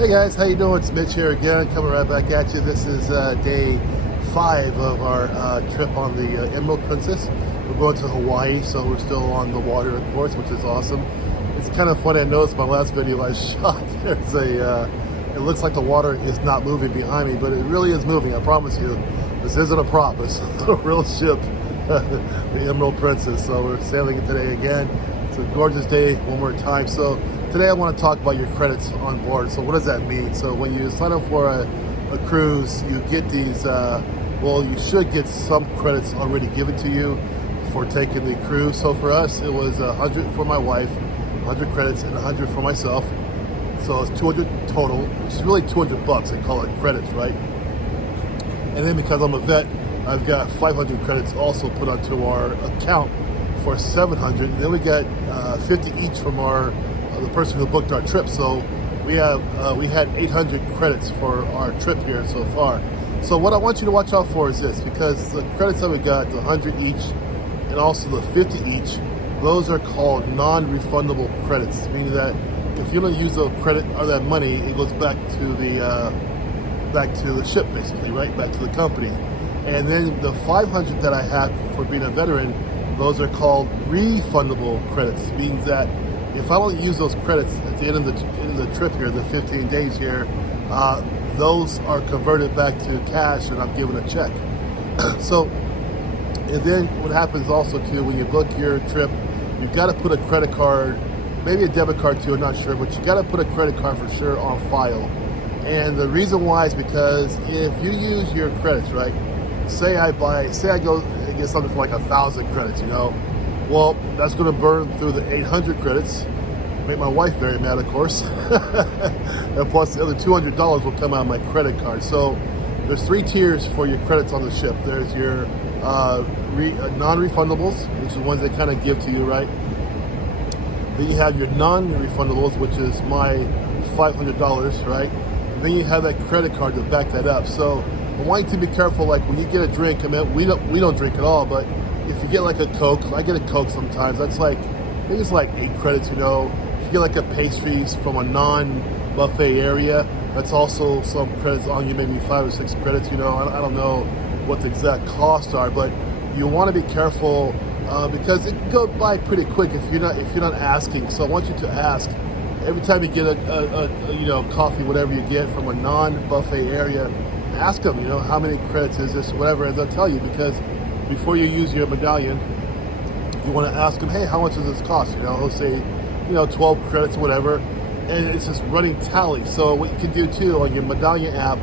Hey guys, how you doing? It's Mitch here again, coming right back at you. This is day 5 of our trip on the Emerald Princess. We're going to Hawaii, so we're still on the water, of course, which is awesome. It's kind of funny, I noticed my last video I shot, there's it looks like the water is not moving behind me, but it really is moving, I promise you. This isn't a prop, it's a real ship, the Emerald Princess. So we're sailing it today again. It's a gorgeous day one more time. So today I want to talk about your credits on board. So what does that mean? So when you sign up for a cruise, you get these, well, you should get some credits already given to you for taking the cruise. So for us, it was 100 for my wife, 100 credits, and 100 for myself. So it's 200 total, which is really 200 bucks. They call it credits, right? And then because I'm a vet, I've got 500 credits also put onto our account for 700. And then we got 50 each from the person who booked our trip. So we had 800 credits for our trip here so far. So what I want you to watch out for is this, because the credits that we got, the 100 each and also the 50 each, those are called non-refundable credits, meaning that if you don't use the credit or that money, it goes back to the ship, basically, right? Back to the company. And then the 500 that I have for being a veteran, those are called refundable credits. Means that if I don't use those credits at the end of the trip here, the 15 days here, those are converted back to cash and I'm given a check. So, and then what happens also too, when you book your trip, you've got to put a credit card, maybe a debit card too, I'm not sure, but you got to put a credit card for sure on file. And the reason why is because if you use your credits, right? Say I go and get something for like 1,000 credits, you know, well, that's going to burn through the 800 credits, make my wife very mad, of course, and plus the other $200 will come out of my credit card. So there's 3 tiers for your credits on the ship. There's your non-refundables, which is the ones they kind of give to you, right? Then you have your non-refundables, which is my $500, right? And then you have that credit card to back that up. So I want you to be careful, like when you get a drink, I mean, we don't drink at all, but if you get like a Coke, I get a Coke sometimes, that's like, I think it's like 8 credits, you know. If you get like a pastries from a non-buffet area, that's also some credits on you, maybe 5 or 6 credits, you know. I don't know what the exact costs are, but you want to be careful because it can go by pretty quick if you're not asking. So I want you to ask every time you get a coffee, whatever you get from a non-buffet area. Ask them, you know, how many credits is this, whatever, and they'll tell you, because before you use your medallion, you want to ask them, hey, how much does this cost? You know, they'll say, you know, 12 credits, whatever, and it's just running tally. So what you can do too on your medallion app,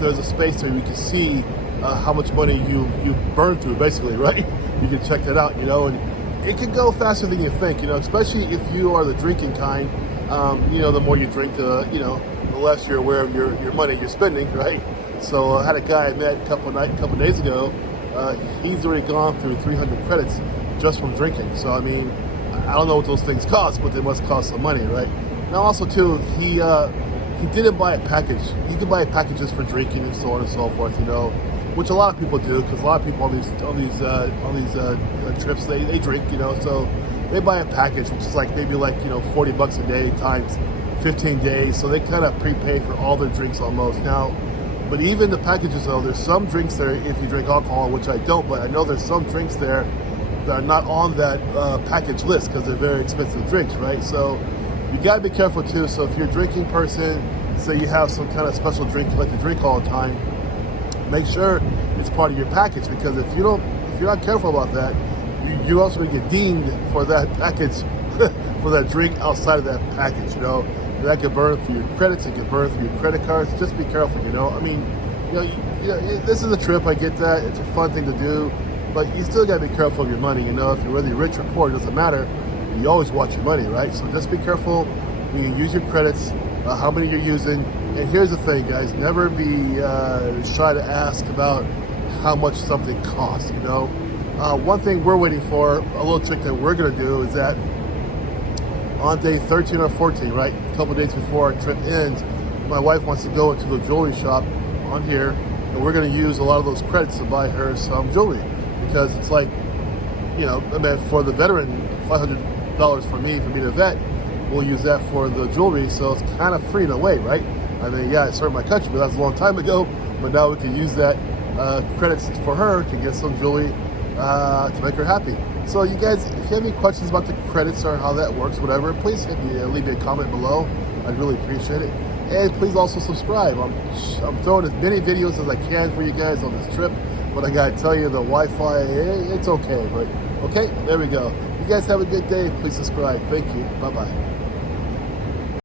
there's a space there you can see how much money you burn through, basically, right? You can check that out, you know, and it can go faster than you think, you know, especially if you are the drinking kind. You know, the more you drink, the less you're aware of your money you're spending, right? So I had a guy I met a couple days ago. He's already gone through 300 credits just from drinking. So I mean, I don't know what those things cost, but they must cost some money, right? Now also too, he didn't buy a package. You can buy packages for drinking and so on and so forth, you know, which a lot of people do, because a lot of people on these trips they drink, you know, so they buy a package, which is like maybe like, you know, 40 bucks a day times 15 days. So they kind of prepay for all their drinks almost now. But even the packages though, there's some drinks there if you drink alcohol, which I don't, but I know there's some drinks there that are not on that package list because they're very expensive drinks, right? So you gotta be careful too. So if you're a drinking person, say you have some kind of special drink you like to drink all the time, make sure it's part of your package, because if you're not careful about that, you're also gonna get deemed for that package, for that drink outside of that package, you know. That could burn through your credits, it could burn through your credit cards. Just be careful, you know. I mean, you know, this is a trip, I get that, it's a fun thing to do, but you still gotta be careful of your money, you know. If you're whether you're rich or poor, it doesn't matter. You always watch your money, right? So just be careful when you use your credits, how many you're using. And here's the thing, guys, never be shy to ask about how much something costs, you know. One thing we're waiting for, a little trick that we're gonna do, is that on day 13 or 14, right, a couple days before our trip ends, my wife wants to go into the jewelry shop on here, and we're going to use a lot of those credits to buy her some jewelry, because it's like, you know, I mean, for the veteran, $500 for me, for being a vet, we'll use that for the jewelry. So it's kind of free in a way, right? I mean, yeah, it served my country, but that's a long time ago. But now we can use that credits for her to get some jewelry to make her happy. So you guys, if you have any questions about the credits or how that works, whatever, please hit me, leave me a comment below. I'd really appreciate it. And please also subscribe. I'm throwing as many videos as I can for you guys on this trip. But I gotta tell you, the Wi-Fi, it's okay. But okay, there we go. You guys have a good day. Please subscribe. Thank you. Bye-bye.